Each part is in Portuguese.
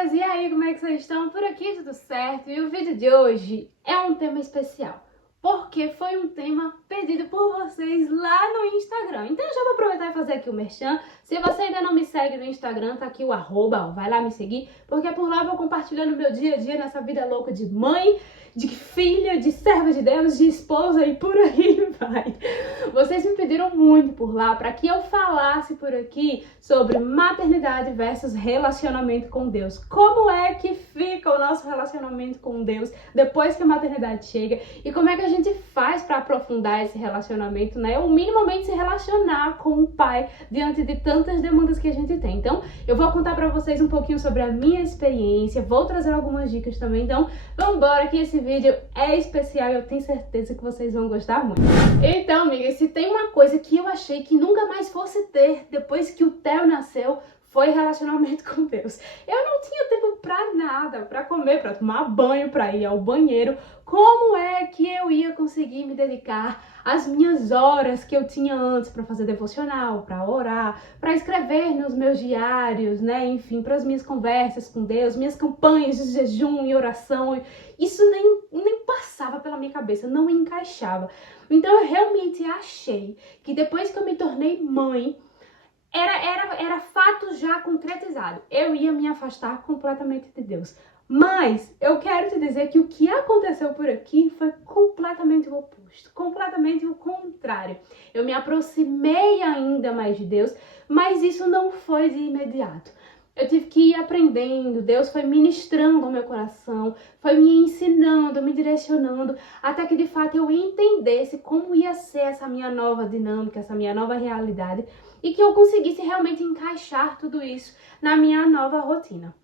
amigas! E aí, como é que vocês estão? Por aqui tudo certo? E o vídeo de hoje é um tema especial, porque foi um tema pedido por vocês lá no Instagram. Então eu já vou aproveitar e fazer aqui o merchan. Se você ainda não me segue no Instagram, tá aqui o arroba, ó, vai lá me seguir, porque por lá eu vou compartilhando meu dia a dia nessa vida louca de mãe, de filha, de serva de Deus, de esposa e por aí vai. Vocês me pediram muito por lá para que eu falasse por aqui sobre maternidade versus relacionamento com Deus. Como é que fica o nosso relacionamento com Deus depois que a maternidade chega e como é que a gente faz para aprofundar esse relacionamento, né? Ou minimamente se relacionar com o Pai diante de tantas demandas que a gente tem. Então, eu vou contar para vocês um pouquinho sobre a minha experiência, vou trazer algumas dicas também. Então, vamos embora que esse vídeo é especial e eu tenho certeza que vocês vão gostar muito. Então, amigas, se tem uma coisa que eu achei que nunca mais fosse ter depois que o Theo nasceu, foi relacionamento com Deus. Eu não tinha tempo pra nada, pra comer, pra tomar banho, pra ir ao banheiro. Como é que eu ia conseguir me dedicar às minhas horas que eu tinha antes pra fazer devocional, pra orar, pra escrever nos meus diários, né? Enfim, pras minhas conversas com Deus, minhas campanhas de jejum e oração. Isso nem passava pela minha cabeça, não encaixava. Então eu realmente achei que depois que eu me tornei mãe, era fato já concretizado. Eu ia me afastar completamente de Deus. Mas eu quero te dizer que o que aconteceu por aqui foi completamente o oposto, completamente o contrário. Eu me aproximei ainda mais de Deus, mas isso não foi de imediato. Eu tive que ir aprendendo, Deus foi ministrando ao meu coração, foi me ensinando, me direcionando, até que de fato eu entendesse como ia ser essa minha nova dinâmica, essa minha nova realidade, e que eu conseguisse realmente encaixar tudo isso na minha nova rotina.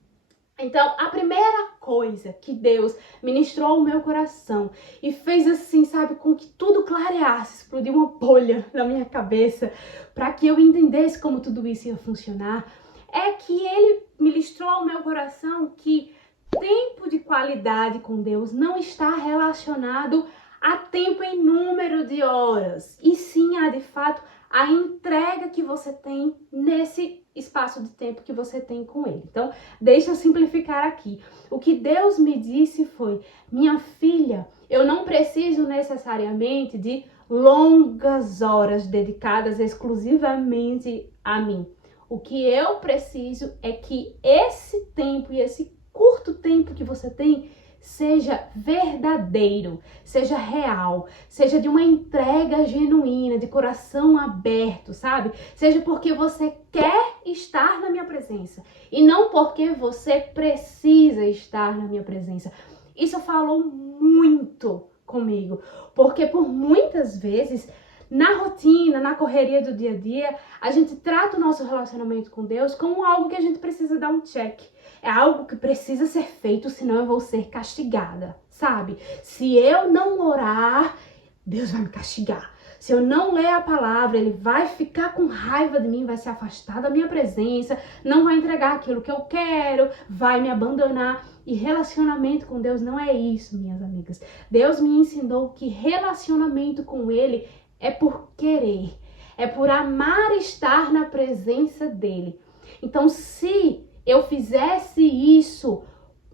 Então, a primeira coisa que Deus ministrou ao meu coração e fez assim, sabe, com que tudo clareasse, explodiu uma bolha na minha cabeça, para que eu entendesse como tudo isso ia funcionar, é que Ele ministrou ao meu coração que tempo de qualidade com Deus não está relacionado a tempo em número de horas, e sim a, de fato, a entrega que você tem nesse espaço de tempo que você tem com Ele. Então, deixa eu simplificar aqui. O que Deus me disse foi: minha filha, eu não preciso necessariamente de longas horas dedicadas exclusivamente a mim. O que eu preciso é que esse tempo e esse curto tempo que você tem seja verdadeiro, seja real, seja de uma entrega genuína, de coração aberto, sabe? Seja porque você quer estar na minha presença e não porque você precisa estar na minha presença. Isso falou muito comigo, porque por muitas vezes na rotina, na correria do dia a dia, a gente trata o nosso relacionamento com Deus como algo que a gente precisa dar um check. É algo que precisa ser feito, senão eu vou ser castigada, sabe? Se eu não orar, Deus vai me castigar. Se eu não ler a palavra, Ele vai ficar com raiva de mim, vai se afastar da minha presença, não vai entregar aquilo que eu quero, vai me abandonar. E relacionamento com Deus não é isso, minhas amigas. Deus me ensinou que relacionamento com Ele é por querer, é por amar estar na presença dEle. Então, se eu fizesse isso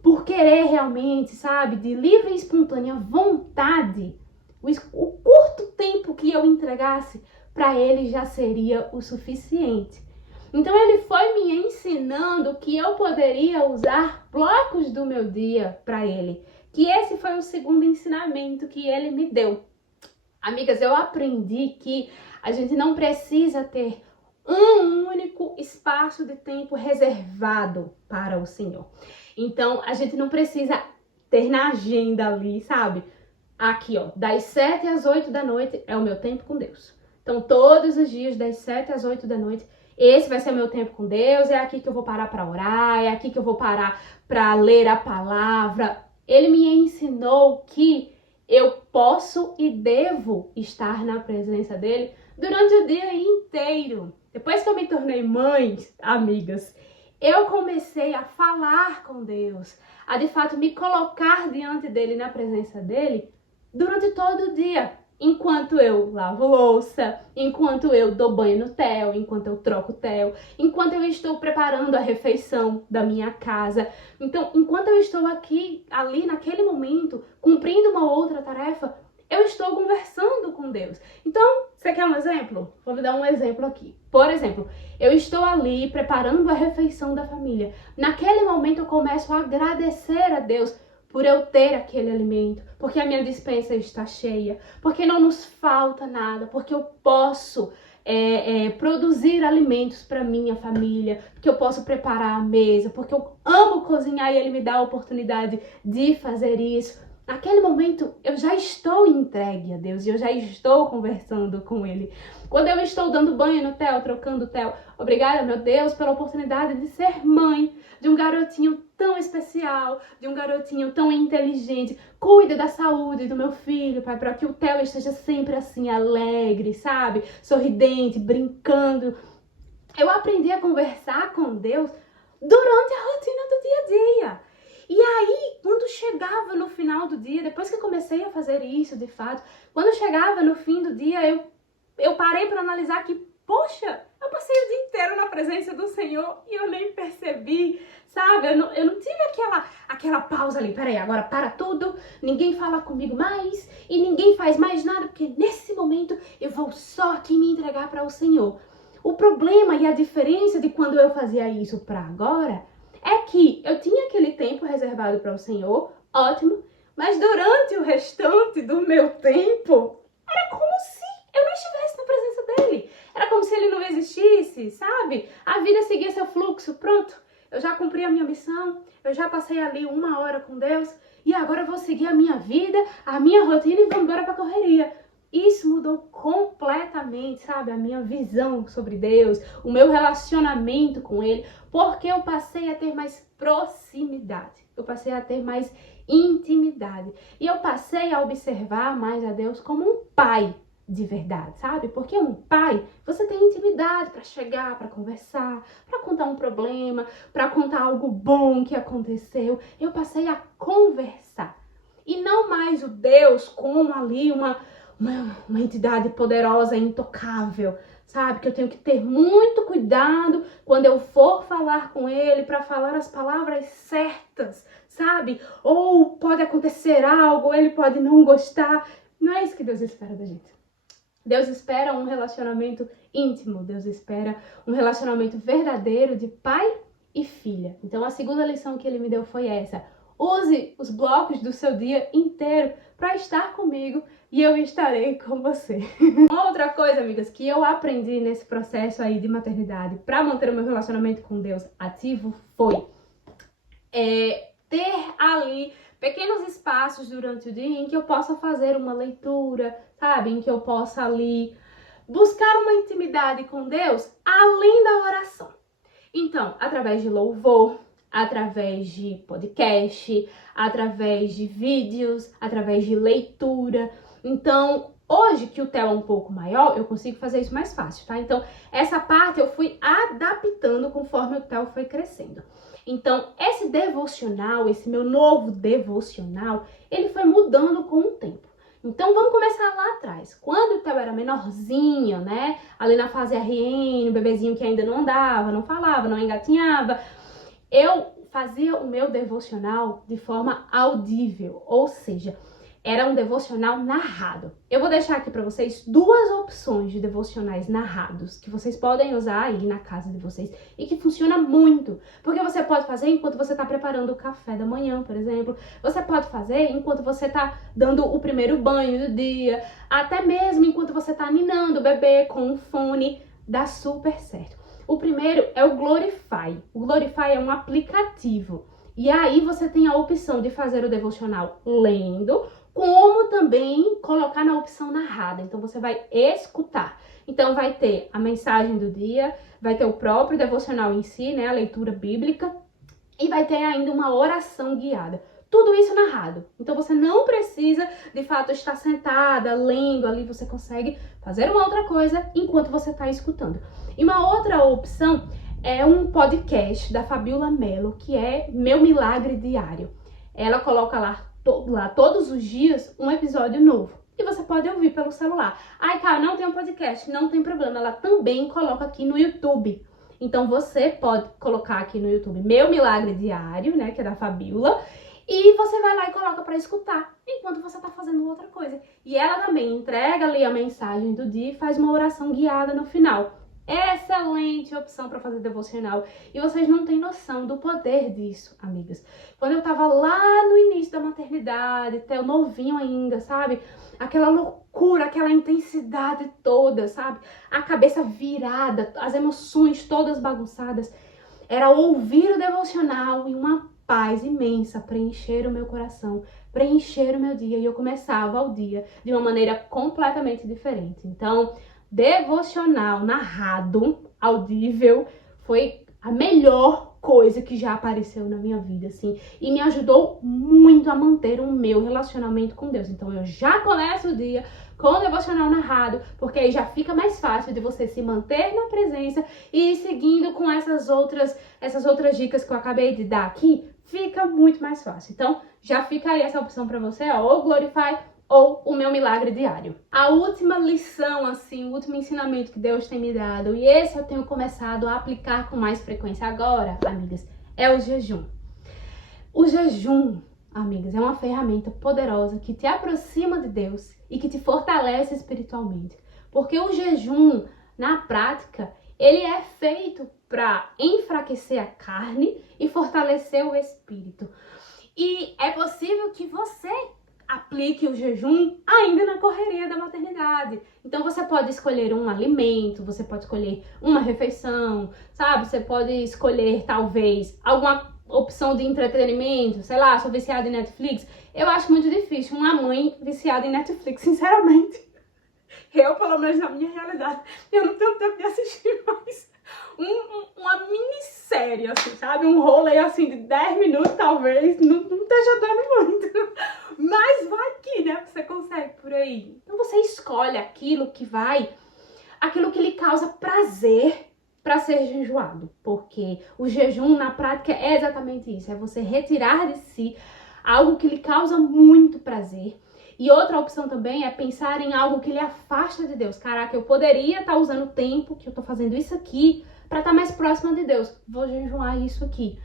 por querer realmente, sabe, de livre e espontânea vontade, o curto tempo que eu entregasse para Ele já seria o suficiente. Então Ele foi me ensinando que eu poderia usar blocos do meu dia para Ele. Que esse foi o segundo ensinamento que Ele me deu. Amigas, eu aprendi que a gente não precisa ter um único espaço de tempo reservado para o Senhor. Então, a gente não precisa ter na agenda ali, sabe? Aqui, ó, das 7 às 8 da noite é o meu tempo com Deus. Então, todos os dias, das 7 às 8 da noite, esse vai ser meu tempo com Deus, é aqui que eu vou parar para orar, é aqui que eu vou parar para ler a palavra. Ele me ensinou que eu posso e devo estar na presença dele durante o dia inteiro. Depois que eu me tornei mãe, amigas, eu comecei a falar com Deus, a de fato me colocar diante dele, na presença dele, durante todo o dia. enquanto eu lavo louça, enquanto eu dou banho no Theo, enquanto eu troco o Theo, enquanto eu estou preparando a refeição da minha casa. Então, enquanto eu estou ali naquele momento, cumprindo uma outra tarefa, eu estou conversando com Deus. Então, você quer um exemplo? Vou lhe dar um exemplo aqui. Por exemplo, eu estou ali preparando a refeição da família. Naquele momento eu começo a agradecer a Deus por eu ter aquele alimento, porque a minha despensa está cheia, porque não nos falta nada, porque eu posso produzir alimentos para minha família, porque eu posso preparar a mesa, porque eu amo cozinhar e Ele me dá a oportunidade de fazer isso. Naquele momento eu já estou entregue a Deus e eu já estou conversando com Ele. Quando eu estou dando banho no Theo, trocando o Theo, obrigada, meu Deus, pela oportunidade de ser mãe de um garotinho tão especial, de um garotinho tão inteligente. Cuida da saúde do meu filho, Pai, para que o Theo esteja sempre assim, alegre, sabe? Sorridente, brincando. Eu aprendi a conversar com Deus durante a rotina do dia a dia. E aí, quando chegava no final do dia, depois que eu comecei a fazer isso, de fato, quando chegava no fim do dia, eu parei para analisar que, poxa, eu passei o dia inteiro na presença do Senhor e eu nem percebi, sabe? Eu não tive aquela pausa ali, peraí, agora para tudo, ninguém fala comigo mais e ninguém faz mais nada, porque nesse momento eu vou só aqui me entregar para o Senhor. O problema e a diferença de quando eu fazia isso para agora é que eu tinha aquele tempo reservado para o Senhor, ótimo, mas durante o restante do meu tempo, era como se eu não estivesse na presença dele. Era como se ele não existisse, sabe? A vida seguia seu fluxo, pronto. Eu já cumpri a minha missão, eu já passei ali 1 hora com Deus, e agora eu vou seguir a minha vida, a minha rotina e vou embora para a correria. Isso mudou completamente, sabe, a minha visão sobre Deus, o meu relacionamento com Ele, porque eu passei a ter mais proximidade, eu passei a ter mais intimidade e eu passei a observar mais a Deus como um pai de verdade, sabe? Porque um pai, você tem intimidade para chegar, para conversar, para contar um problema, para contar algo bom que aconteceu. Eu passei a conversar e não mais o Deus como ali uma entidade poderosa, intocável, sabe? Que eu tenho que ter muito cuidado quando eu for falar com ele para falar as palavras certas, sabe? Ou pode acontecer algo, ele pode não gostar. Não é isso que Deus espera da gente. Deus espera um relacionamento íntimo, Deus espera um relacionamento verdadeiro de pai e filha. Então a segunda lição que ele me deu foi essa: use os blocos do seu dia inteiro para estar comigo e eu estarei com você. Uma outra coisa, amigas, que eu aprendi nesse processo aí de maternidade para manter o meu relacionamento com Deus ativo foi ter ali pequenos espaços durante o dia em que eu possa fazer uma leitura, sabe? Em que eu possa ali buscar uma intimidade com Deus além da oração. Então, através de louvor, através de podcast, através de vídeos, através de leitura. Então, hoje que o Theo é um pouco maior, eu consigo fazer isso mais fácil, tá? Então, essa parte eu fui adaptando conforme o Theo foi crescendo. Então, esse devocional, esse meu novo devocional, ele foi mudando com o tempo. Então, vamos começar lá atrás. Quando o Theo era menorzinho, né? Ali na fase RN, o bebezinho que ainda não andava, não falava, não engatinhava, eu fazia o meu devocional de forma audível, ou seja, era um devocional narrado. Eu vou deixar aqui para vocês 2 opções de devocionais narrados que vocês podem usar aí na casa de vocês e que funciona muito. Porque você pode fazer enquanto você está preparando o café da manhã, por exemplo. Você pode fazer enquanto você está dando o primeiro banho do dia. Até mesmo enquanto você está ninando o bebê com um fone. Dá super certo. O primeiro é o Glorify. O Glorify é um aplicativo. E aí você tem a opção de fazer o devocional lendo, como também colocar na opção narrada. Então você vai escutar. Então vai ter a mensagem do dia, vai ter o próprio devocional em si, né, a leitura bíblica, e vai ter ainda uma oração guiada. Tudo isso narrado. Então você não precisa, de fato, estar sentada, lendo ali, você consegue fazer uma outra coisa enquanto você está escutando. E uma outra opção é um podcast da Fabiola Mello, que é Meu Milagre Diário. Ela coloca lá todos os dias um episódio novo. e você pode ouvir pelo celular. Ai, tá, não tem um podcast, não tem problema, ela também coloca aqui no YouTube. Então você pode colocar aqui no YouTube Meu Milagre Diário, né, que é da Fabiola, e você vai lá e coloca para escutar enquanto você tá fazendo outra coisa. E ela também entrega ali a mensagem do dia e faz uma oração guiada no final. Excelente opção para fazer devocional. E vocês não têm noção do poder disso, amigas. Quando eu tava lá no início da maternidade, até o novinho ainda, sabe? Aquela loucura, aquela intensidade toda, sabe? A cabeça virada, as emoções todas bagunçadas. Era ouvir o devocional e uma paz imensa preencher o meu coração, preencher o meu dia. E eu começava o dia de uma maneira completamente diferente. Então, devocional narrado, audível, foi a melhor coisa que já apareceu na minha vida, assim, e me ajudou muito a manter o meu relacionamento com Deus. Então eu já começo o dia com o devocional narrado, porque aí já fica mais fácil de você se manter na presença e ir seguindo com essas outras dicas que eu acabei de dar aqui, fica muito mais fácil. Então já fica aí essa opção para você, ó, ou Glorify ou o Meu Milagre Diário. A última lição, assim, o último ensinamento que Deus tem me dado, e esse eu tenho começado a aplicar com mais frequência agora, amigas, é o jejum. O jejum, amigas, é uma ferramenta poderosa que te aproxima de Deus e que te fortalece espiritualmente. Porque o jejum, na prática, ele é feito para enfraquecer a carne e fortalecer o espírito. E é possível que você aplique o jejum ainda na correria da maternidade. Então você pode escolher um alimento, você pode escolher uma refeição, sabe? Você pode escolher talvez alguma opção de entretenimento, sei lá, sou viciada em Netflix. Eu acho muito difícil uma mãe viciada em Netflix, sinceramente. Eu, pelo menos na minha realidade, eu não tenho tempo de assistir mais uma minissérie, assim, sabe? Um rolê, assim, de 10 minutos, talvez, não esteja dando muito. Mas vai que, né? Você consegue por aí. Então você escolhe aquilo que lhe causa prazer para ser jejuado. Porque o jejum, na prática, é exatamente isso. É você retirar de si algo que lhe causa muito prazer. E outra opção também é pensar em algo que lhe afasta de Deus. Caraca, eu poderia estar usando o tempo que eu tô fazendo isso aqui para estar mais próxima de Deus. Vou jejuar isso aqui.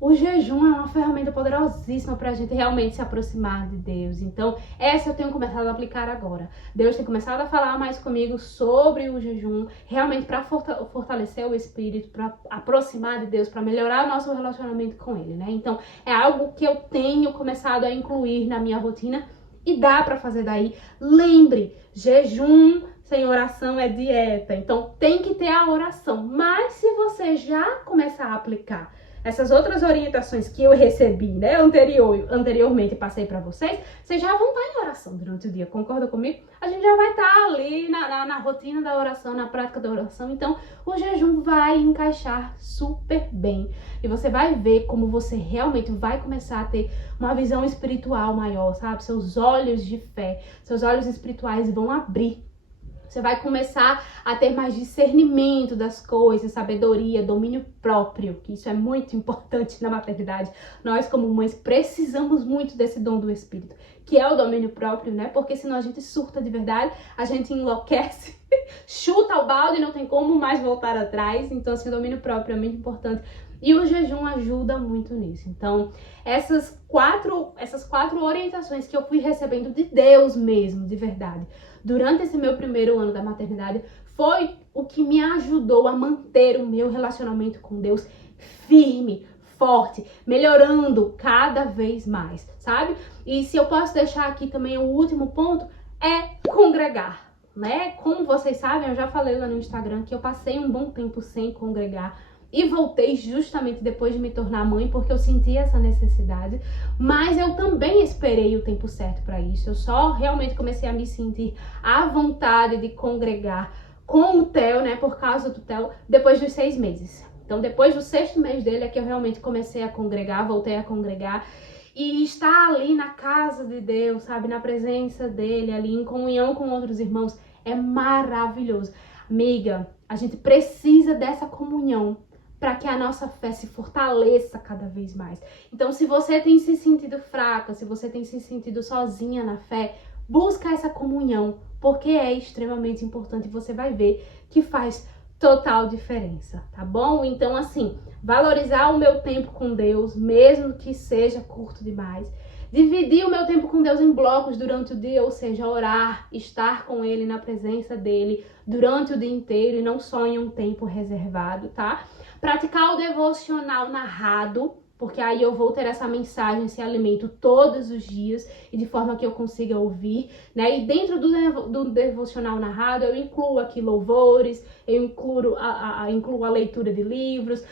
O jejum é uma ferramenta poderosíssima para a gente realmente se aproximar de Deus. Então, essa eu tenho começado a aplicar agora. Deus tem começado a falar mais comigo sobre o jejum, realmente para fortalecer o espírito, para aproximar de Deus, para melhorar o nosso relacionamento com Ele, né? Então, é algo que eu tenho começado a incluir na minha rotina e dá para fazer daí. Lembre, jejum sem oração é dieta. Então, tem que ter a oração. Mas se você já começar a aplicar essas outras orientações que eu recebi, né, anteriormente passei para vocês já vão estar em oração durante o dia, concorda comigo? A gente já vai estar ali na rotina da oração, na prática da oração, então o jejum vai encaixar super bem. E você vai ver como você realmente vai começar a ter uma visão espiritual maior, sabe? Seus olhos de fé, seus olhos espirituais vão abrir. Você vai começar a ter mais discernimento das coisas, sabedoria, domínio próprio, que isso é muito importante na maternidade. Nós, como mães, precisamos muito desse dom do Espírito, que é o domínio próprio, né? Porque senão a gente surta de verdade, a gente enlouquece, chuta o balde e não tem como mais voltar atrás. Então, assim, o domínio próprio é muito importante. E o jejum ajuda muito nisso. Então, essas quatro orientações que eu fui recebendo de Deus mesmo, de verdade, durante esse meu primeiro ano da maternidade, foi o que me ajudou a manter o meu relacionamento com Deus firme, forte, melhorando cada vez mais, sabe? E se eu posso deixar aqui também o último ponto, é congregar, né? Como vocês sabem, eu já falei lá no Instagram que eu passei um bom tempo sem congregar, e voltei justamente depois de me tornar mãe, porque eu senti essa necessidade. Mas eu também esperei o tempo certo para isso. Eu só realmente comecei a me sentir à vontade de congregar com o Theo, né, por causa do Theo, depois dos 6 meses. Então, depois do 6º mês dele é que eu realmente comecei a congregar, voltei a congregar. E estar ali na casa de Deus, sabe, na presença dele, ali em comunhão com outros irmãos, é maravilhoso. Amiga, a gente precisa dessa comunhão para que a nossa fé se fortaleça cada vez mais. Então, se você tem se sentido fraca, se você tem se sentido sozinha na fé, Busca essa comunhão, porque é extremamente importante. Você vai ver que faz total diferença, tá bom? Então, assim, valorizar o meu tempo com Deus, mesmo que seja curto demais. Dividir o meu tempo com Deus em blocos durante o dia, ou seja, orar, estar com Ele, na presença dEle durante o dia inteiro e não só em um tempo reservado, tá? Praticar o devocional narrado, porque aí eu vou ter essa mensagem, esse alimento todos os dias e de forma que eu consiga ouvir, né? E dentro do devocional narrado eu incluo aqui louvores, eu incluo a leitura de livros,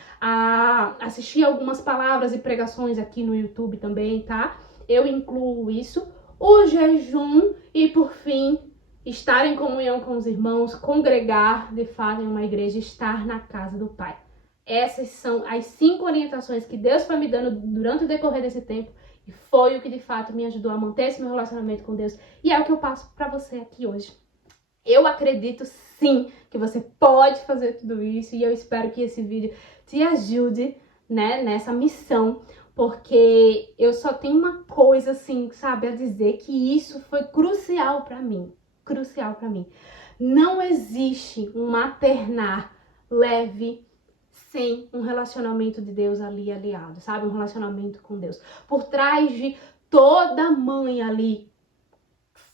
assistir algumas palavras e pregações aqui no YouTube também, tá? Eu incluo isso, o jejum e, por fim, estar em comunhão com os irmãos, congregar de fato em uma igreja, estar na casa do Pai. Essas são as 5 orientações que Deus foi me dando durante o decorrer desse tempo e foi o que de fato me ajudou a manter esse meu relacionamento com Deus e é o que eu passo para você aqui hoje. Eu acredito sim que você pode fazer tudo isso e eu espero que esse vídeo te ajude, né, nessa missão, porque eu só tenho uma coisa assim, sabe, a dizer, que isso foi crucial para mim, crucial para mim. Não existe um maternar leve sem um relacionamento de Deus ali aliado, sabe? Um relacionamento com Deus. Por trás de toda mãe ali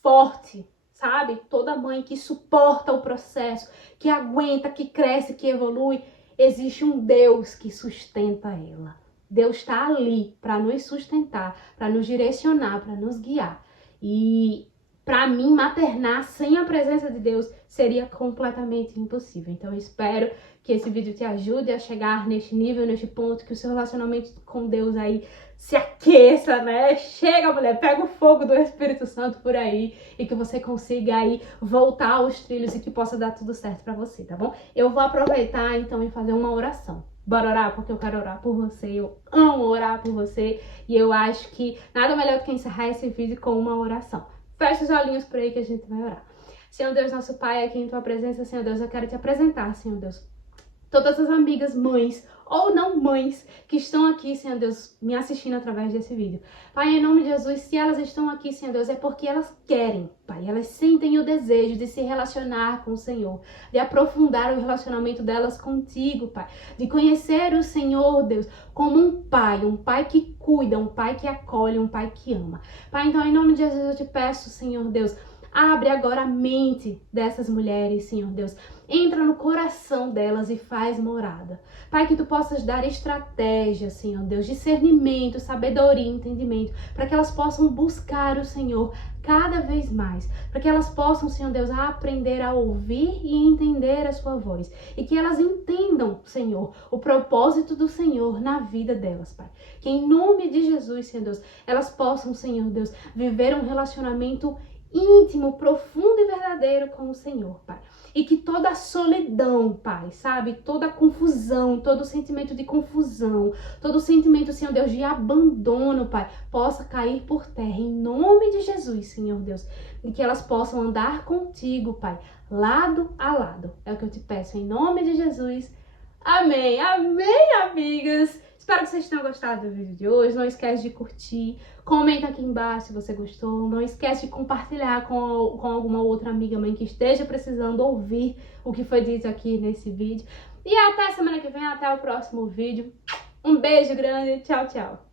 forte, sabe? Toda mãe que suporta o processo, que aguenta, que cresce, que evolui, existe um Deus que sustenta ela. Deus está ali para nos sustentar, para nos direcionar, para nos guiar. E para mim, maternar sem a presença de Deus seria completamente impossível. Então, eu espero que esse vídeo te ajude a chegar neste nível, neste ponto, que o seu relacionamento com Deus aí se aqueça, né? Chega, mulher, pega o fogo do Espírito Santo por aí e que você consiga aí voltar aos trilhos e que possa dar tudo certo pra você, tá bom? Eu vou aproveitar, então, e fazer uma oração. Bora orar, porque eu quero orar por você, eu amo orar por você e eu acho que nada melhor do que encerrar esse vídeo com uma oração. Fecha os olhinhos por aí que a gente vai orar. Senhor Deus, nosso Pai, aqui em Tua presença, Senhor Deus, eu quero te apresentar, Senhor Deus, todas as amigas, mães ou não mães que estão aqui, Senhor Deus, me assistindo através desse vídeo. Pai, em nome de Jesus, se elas estão aqui, Senhor Deus, é porque elas querem, Pai. Elas sentem o desejo de se relacionar com o Senhor, de aprofundar o relacionamento delas contigo, Pai. De conhecer o Senhor, Deus, como um Pai que cuida, um Pai que acolhe, um Pai que ama. Pai, então, em nome de Jesus, eu te peço, Senhor Deus, abre agora a mente dessas mulheres, Senhor Deus. Entra no coração delas e faz morada. Pai, que tu possas dar estratégia, Senhor Deus, discernimento, sabedoria, entendimento, para que elas possam buscar o Senhor cada vez mais. Para que elas possam, Senhor Deus, aprender a ouvir e entender a sua voz. E que elas entendam, Senhor, o propósito do Senhor na vida delas, Pai. Que em nome de Jesus, Senhor Deus, elas possam, Senhor Deus, viver um relacionamento íntimo, profundo e verdadeiro com o Senhor, Pai. E que toda a solidão, Pai, sabe? Toda a confusão, todo o sentimento de confusão, todo o sentimento, Senhor Deus, de abandono, Pai, possa cair por terra, em nome de Jesus, Senhor Deus. E que elas possam andar contigo, Pai, lado a lado. É o que eu te peço, em nome de Jesus. Amém, amém, amigas! Espero que vocês tenham gostado do vídeo de hoje. Não esquece de curtir, comenta aqui embaixo se você gostou. Não esquece de compartilhar com alguma outra amiga mãe que esteja precisando ouvir o que foi dito aqui nesse vídeo. E até semana que vem, até o próximo vídeo. Um beijo grande, tchau, tchau!